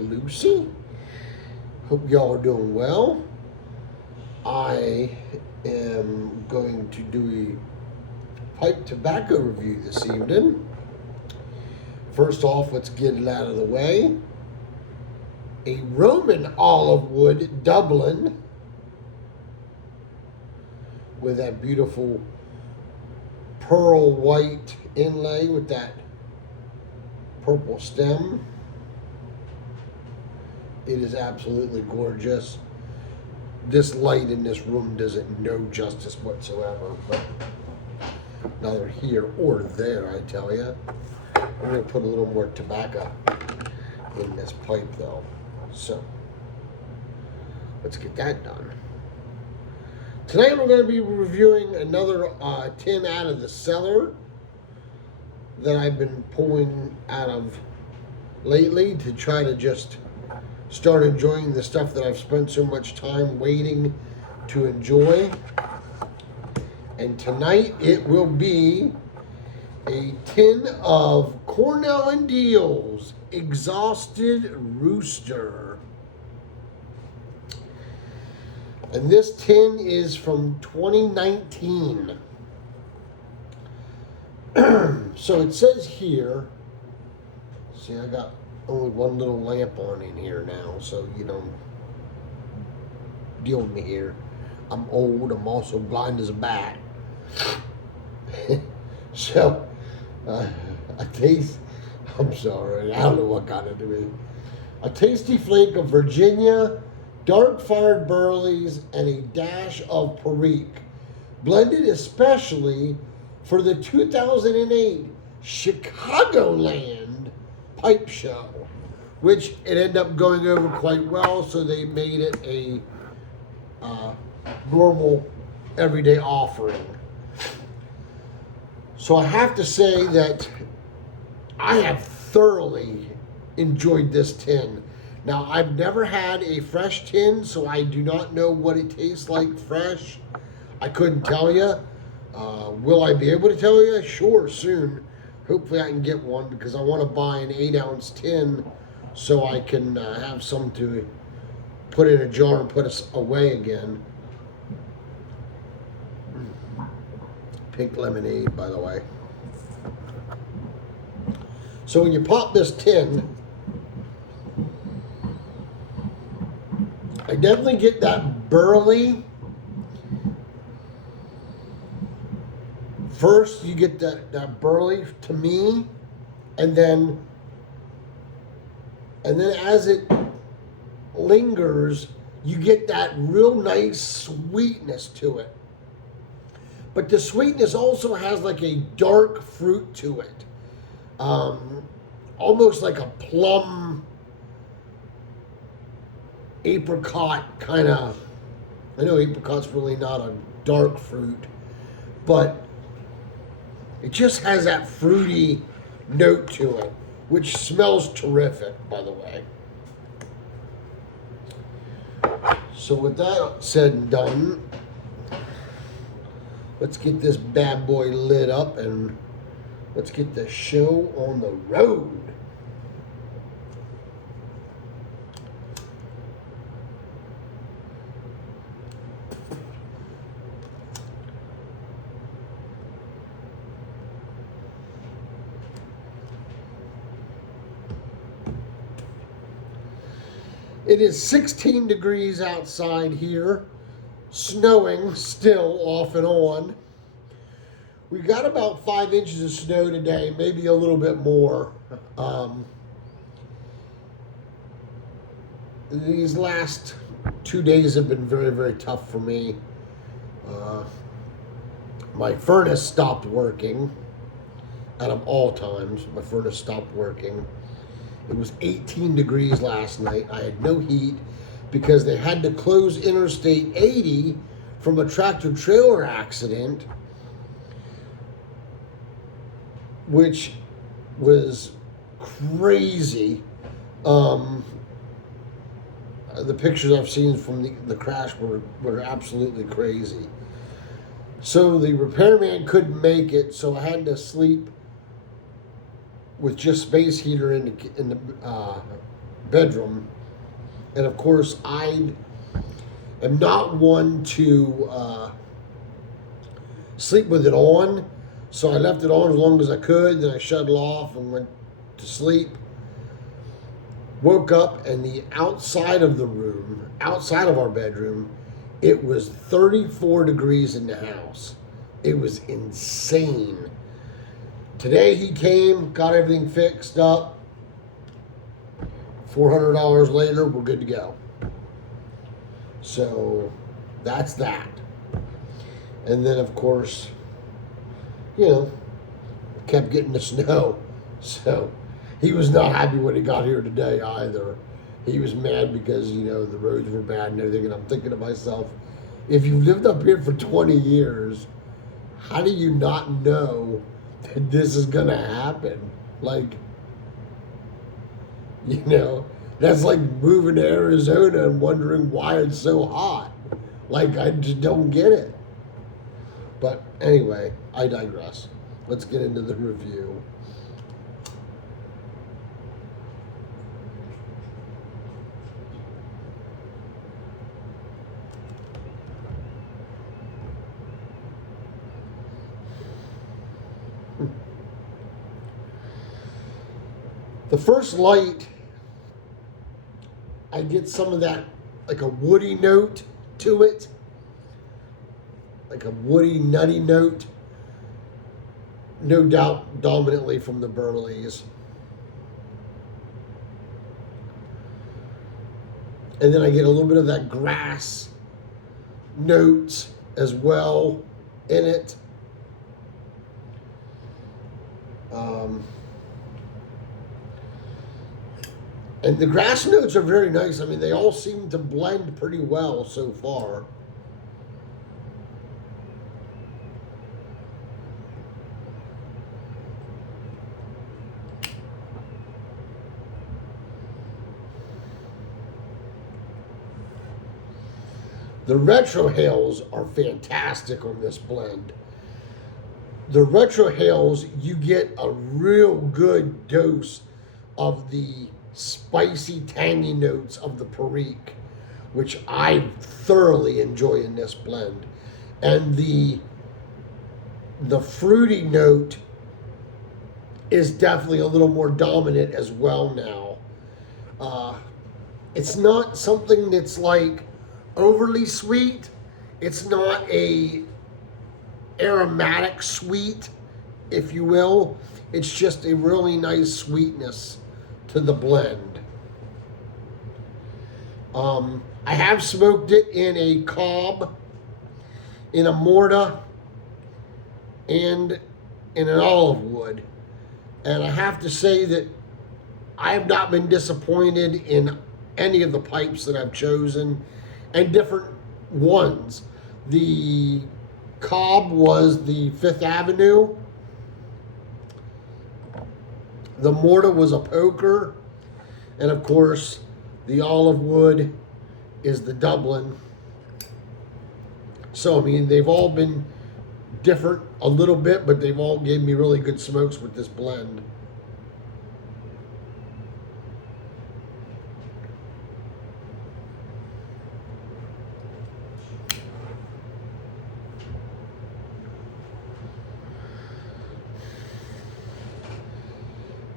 Lucy. Hope y'all are doing well. I am going to do a pipe tobacco review this evening. First off, let's get it out of the way. A Roman olive wood Dublin with that beautiful pearl white inlay with that purple stem. It is absolutely gorgeous. This light in this room doesn't no justice whatsoever, but neither here or there, I tell you. I'm going to put a little more tobacco in this pipe though. So, let's get that done. Tonight we're going to be reviewing another tin out of the cellar that I've been pulling out of lately to try to just start enjoying the stuff that I've spent so much time waiting to enjoy. And tonight it will be a tin of Cornell and Diehl's Exhausted Rooster. And this tin is from 2019. So it says here, see, I got only one little lamp on in here now, so you know, deal with me here. I'm old, I'm also blind as a bat. So, a taste, I'm sorry, I don't know what got into me. A tasty flake of Virginia, dark fired burleys, and a dash of Perique, blended especially for the 2008 Chicagoland pipe show, which it ended up going over quite well, so they made it a normal everyday offering. So I have to say that I have thoroughly enjoyed this tin. Now, I've never had a fresh tin, so I do not know what it tastes like fresh. I couldn't tell you. Will I be able to tell you? Sure, soon. Hopefully I can get one because I want to buy an 8-ounce tin so I can have some to put in a jar and put us away again. Pink lemonade, by the way. So when you pop this tin, I definitely get that burley. First, you get that burley to me, and then as it lingers, you get that real nice sweetness to it. But the sweetness also has like a dark fruit to it. Almost like a plum, apricot kind of. I know apricot's really not a dark fruit, but it just has that fruity note to it, which smells terrific, by the way. So with that said and done, let's get this bad boy lit up and let's get the show on the road. It is 16 degrees outside here, snowing still off and on. We got about 5 inches of snow today, maybe a little bit more. These last 2 days have been very, very tough for me. My furnace stopped working. Out of all times, my furnace stopped working. It was 18 degrees last night. I had no heat because they had to close Interstate 80 from a tractor trailer accident, which was crazy. The pictures I've seen from the crash were absolutely crazy. So the repairman couldn't make it, so I had to sleep with just space heater in the bedroom. And of course, I am not one to sleep with it on, so I left it on as long as I could. Then I shut it off and went to sleep. Woke up, and the outside of the room, outside of our bedroom, it was 34 degrees in the house. It was insane. Today he came, got everything fixed up. $400 later, we're good to go. So that's that. And then, of course, kept getting the snow. So he was not happy when he got here today either. He was mad because, the roads were bad and everything. And I'm thinking to myself, if you've lived up here for 20 years, how do you not know that this is going to happen? Like, that's like moving to Arizona and wondering why it's so hot. Like, I just don't get it. But anyway, I digress. Let's get into the review. The first light, I get some of that, like a woody note to it. Like a woody, nutty note. No doubt dominantly from the Burleys. And then I get a little bit of that grass notes as well in it. And the grass notes are very nice. I mean, they all seem to blend pretty well so far. The retrohales are fantastic on this blend. The retrohales, you get a real good dose of the spicy, tangy notes of the Perique, which I thoroughly enjoy in this blend. And the fruity note is definitely a little more dominant as well now. It's not something that's like overly sweet. It's not a aromatic sweet, if you will. It's just a really nice sweetness to the blend. I have smoked it in a cob, in a mortar, and in an olive wood. And I have to say that I have not been disappointed in any of the pipes that I've chosen, and different ones. The cob was the Fifth Avenue. The mortar was a poker. And of course, the olive wood is the Dublin. So, I mean, they've all been different a little bit, but they've all gave me really good smokes with this blend.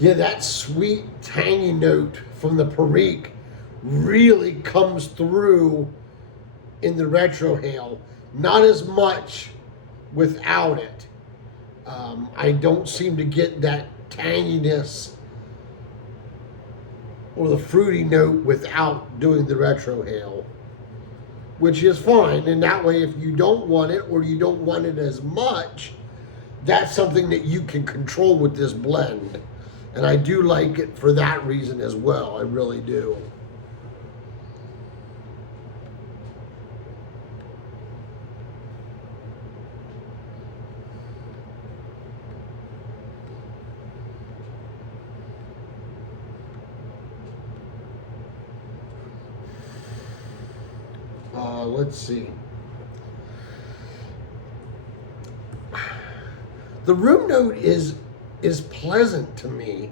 Yeah, that sweet, tangy note from the Perique really comes through in the retrohale. Not as much without it. I don't seem to get that tanginess or the fruity note without doing the retrohale, which is fine. And that way, if you don't want it or you don't want it as much, that's something that you can control with this blend. And I do like it for that reason as well. I really do. Let's see. The room note is pleasant to me.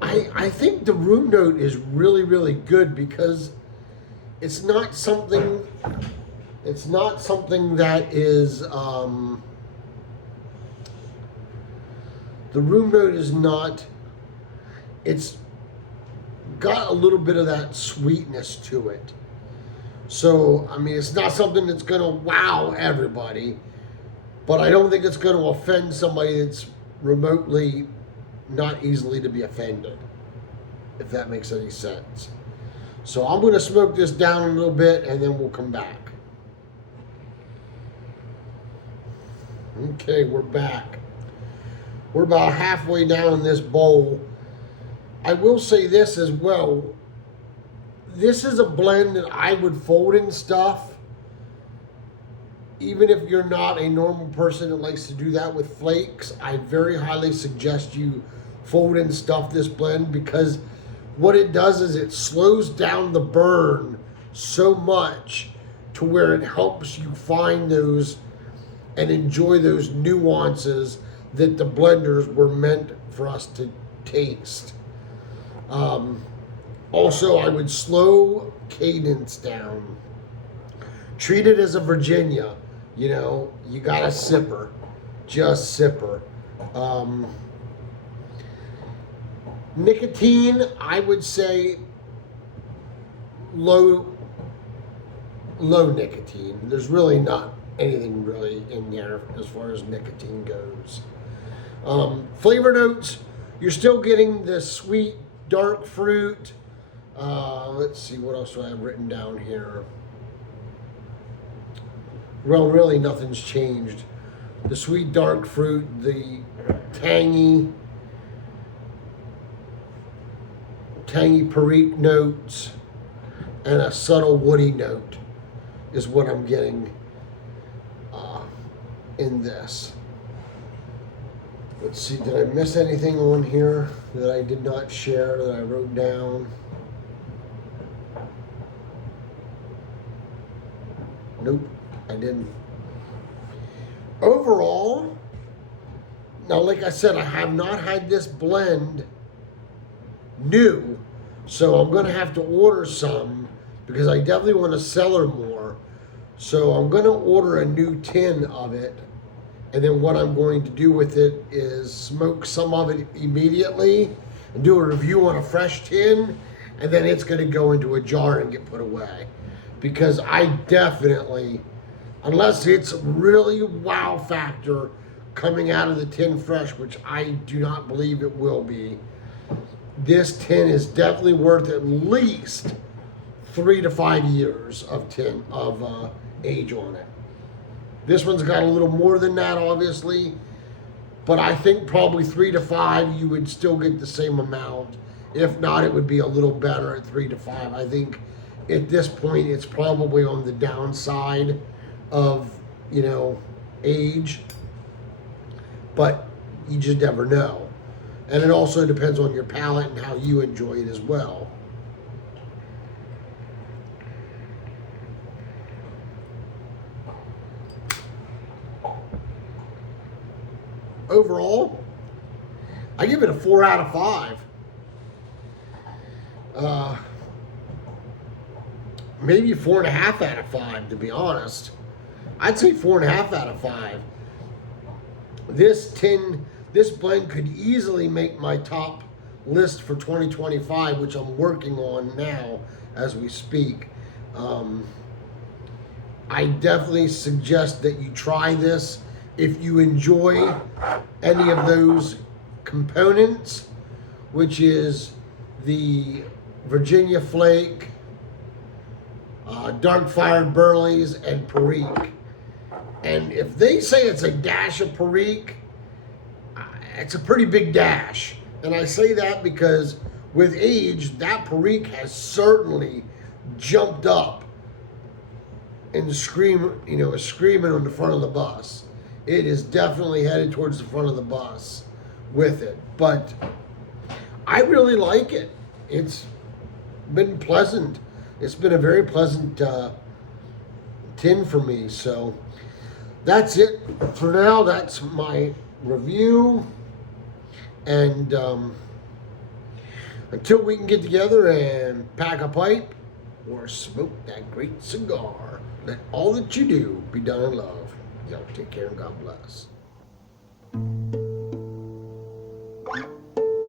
I I think the room note is really, really good because it's not something that is, the room note is not, it's got a little bit of that sweetness to it. So, I mean, it's not something that's going to wow everybody, but I don't think it's going to offend somebody that's remotely not easily to be offended, if that makes any sense. So I'm going to smoke this down a little bit and then we'll come back. Okay, we're back. We're about halfway down this bowl. I will say this as well. This is a blend that I would fold in stuff. Even if you're not a normal person that likes to do that with flakes, I very highly suggest you fold in stuff this blend, because what it does is it slows down the burn so much to where it helps you find those and enjoy those nuances that the blenders were meant for us to taste. Also, I would slow cadence down. Treat it as a Virginia. You know, you got a sipper. Just sipper. Nicotine, I would say low nicotine. There's really not anything really in there as far as nicotine goes. Flavor notes, you're still getting the sweet dark fruit. Let's see, what else do I have written down here? Well, really nothing's changed. The sweet dark fruit, the tangy perique notes, and a subtle woody note is what I'm getting in this. Let's see, did I miss anything on here that I did not share, that I wrote down? Nope, I didn't. Overall, now like I said, I have not had this blend new, so I'm going to have to order some because I definitely want to cellar more. So I'm going to order a new tin of it, and then what I'm going to do with it is smoke some of it immediately and do a review on a fresh tin, and then it's going to go into a jar and get put away. Because I definitely, unless it's really wow factor coming out of the tin fresh, which I do not believe it will be, this tin is definitely worth at least 3 to 5 years of age on it. This one's got a little more than that, obviously, but I think probably 3 to 5 you would still get the same amount. If not, it would be a little better at 3 to 5. I think at this point it's probably on the downside of, you know, age, but you just never know. And it also depends on your palate and how you enjoy it as well. Overall, I give it a 4 out of 5. Maybe 4.5 out of 5, to be honest. I'd say 4.5 out of 5. This blend could easily make my top list for 2025, which I'm working on now as we speak. I definitely suggest that you try this if you enjoy any of those components, which is the Virginia Flake, dark fired Burleys, and Perique. And if they say it's a dash of Perique, it's a pretty big dash. And I say that because with age, that Perique has certainly jumped up and is screaming on the front of the bus. It is definitely headed towards the front of the bus with it. But I really like it. It's been pleasant. It's been a very pleasant tin for me. So that's it for now. That's my review. And Until we can get together and pack a pipe or smoke that great cigar, let all that you do be done in love. Y'all take care and God bless.